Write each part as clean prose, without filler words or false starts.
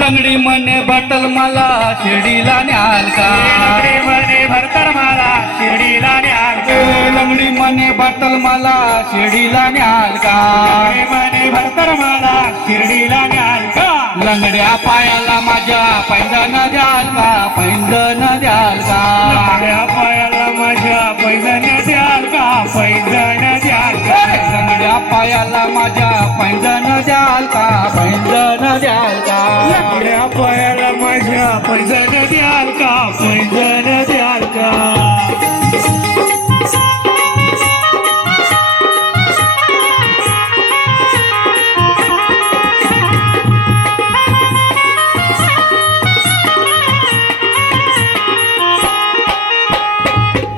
लंगडी मने बटल मला शिर्डीला न्याल का? लंगडी मने भरतर मला शिर्डीला न्याल का? लंगडी मने बटल मला शिर्डीला न्याल का? लंगडी मने भरतर मला शिर्डीला न्याल का? लंगड्या पायाला माझ्या पैंजण द्याल का? पैंजण द्याल का? लंगड्या पायाला माझ्या पैंजण द्याल का? पैंजण द्याल का? लंगड्या पायाला माझ्या पैंजण द्याल का? पैंजण द्याल का? लंगड्या पायाला माझ्या पैंजण द्याल का? पैंजण द्याल का?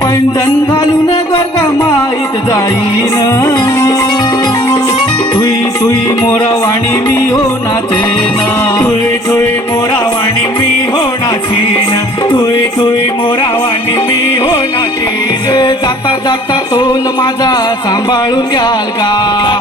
पैंजण घालून गरगमाईत जाईन तुई तुई मोरावाणी मी हो नाचेन तुई तुई मोरावाणी मी हो नाचीन तुई तुई मोरावाणी मी हो नाचीन जाता जाता तोल माझा सांभाळून घ्याल का?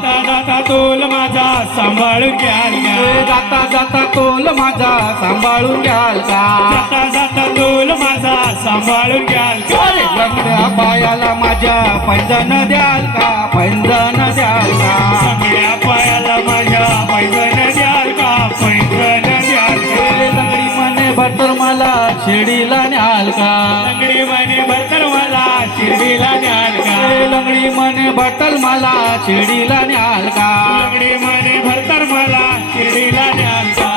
जाता जाता तोल माझा सांभाळून घ्याल का? जाता जाता तोल माझा सांभाळून घ्याल का? जाता जाता तोल माझा सांभाळून घ्याल का? लंगड्या पायाला माझ्या पैंजण द्याल का? पैंजण द्याल का? लंगड्या पायाला माझ्या पैंजण द्याल का? पैंजण द्याल का? लंगडी मने भरतर मला शिर्डीला न्याल का? लंगडी मने भरतर मला शिर्डीला न्याल का? लंगडी मने बटल मला शिर्डीला न्याल का? लंगडी मने भरतर मला शिर्डीला न्याल का?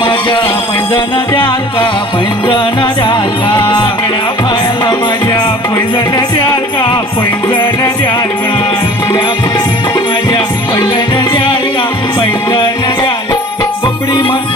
माझ्या पैंजण द्याल का? पैंजण द्याल का? लंगड्या पायाला माझ्या पैंजण द्याल का? पैंजण द्याल का? लंगड्या पायाला माझ्या पैंजण द्याल का? पैंजण द्याल का? बोबडी मन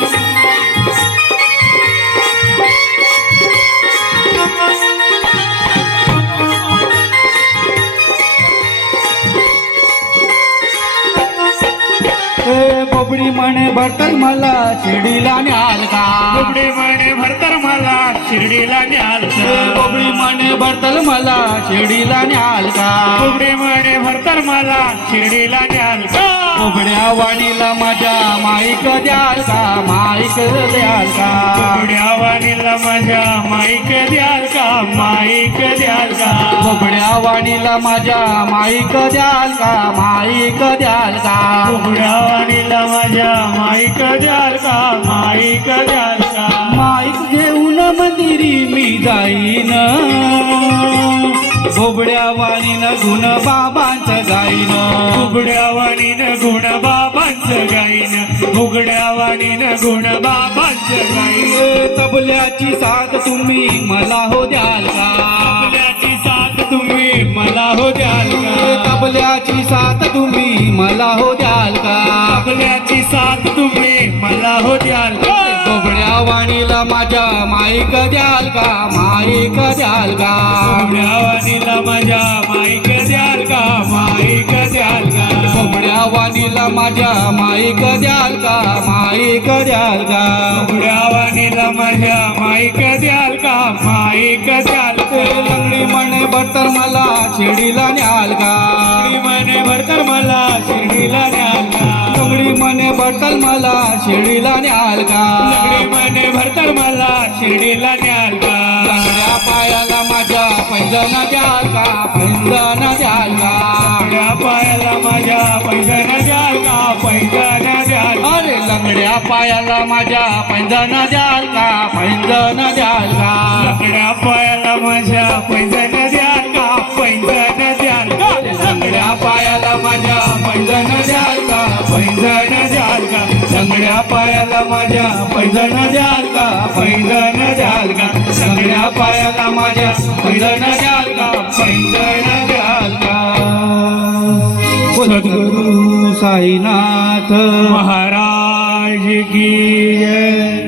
बोबडी म्हणे बटल मला शिर्डीला न्याल का? बोबडी म्हणे भरतर मला शिर्डीला न्याल का? बोबडी म्हणे बटल मला शिर्डीला न्याल का? बोबडी म्हणे भरतर मला शिर्डीला न्याल का? बोबड्या वाणीला माझ्या माईक द्याल का? माईक द्याल का? बोबड्या वाणीला माझ्या माईक द्याल का? माईक द्याल का? बोबड्या वाणीला माझ्या माईक द्याल का? माईक द्याल का? बोबड्या वाणीला माझ्या माईक द्याल का? माईक द्याल का? माईक घेऊन मंदिरी मी जाईन बोबड्या वाणीनं गुण बाबांचं गाईन बुगड्या वाणीनं गुण बाबांचं गाईन बुगड्या वाणीनं गुण बाबांचं गाईन तबल्याची साथ तुम्ही मला हो द्याल का? तबल्याची साथ तुम्ही मला हो द्याल का? तबल्याची साथ तुम्ही मला हो द्याल का? तबल्याची साथ तुम्ही मला हो द्याल का? बोबड्या वाणीला माझ्या माईक द्याल का? माईक द्याल का? बुगड्या वाणीला माझ्या माईक द्याल का? माईक द्याल का? बोबड्या वाणीला माझ्या माईक द्याल का? माईक द्याल का? बुगड्या वाणीला माझ्या माईक द्याल का? माईक द्याल का? लंगडी म्हणे बटर मला शिर्डीला न्याल का? लंगडी म्हणे भरतर मला शिर्डीला न्याल का? लंगडी म्हणे बटल मला शिर्डीला न्याल का? लंगडी म्हणे भरतर मला शिर्डीला न्याल का? लंगड्या पायाला माझ्या पैंजण द्याल का? पैंजण द्याल का? लंगड्या पायाला माझ्या पैंजण द्याल का? पैंजण द्याल का? अरे लंगड्या पायाला माझ्या पैंजण द्याल का? पैंजण द्याल का? लंगड्या पायाला माझ्या पैंजण द्याल का? पैंजण द्याल का? लंगड्या पायाला माझ्या पैंजण द्याल का? पैंजण द्याल का? लंगड्या पायाला माझ्या पैंजण द्याल का? पैंजण द्याल का? लंगड्या पायाला माझ्या पैंजण द्याल का? पैंजण द्याल का? सद्गुरु साईनाथ महाराज की जय.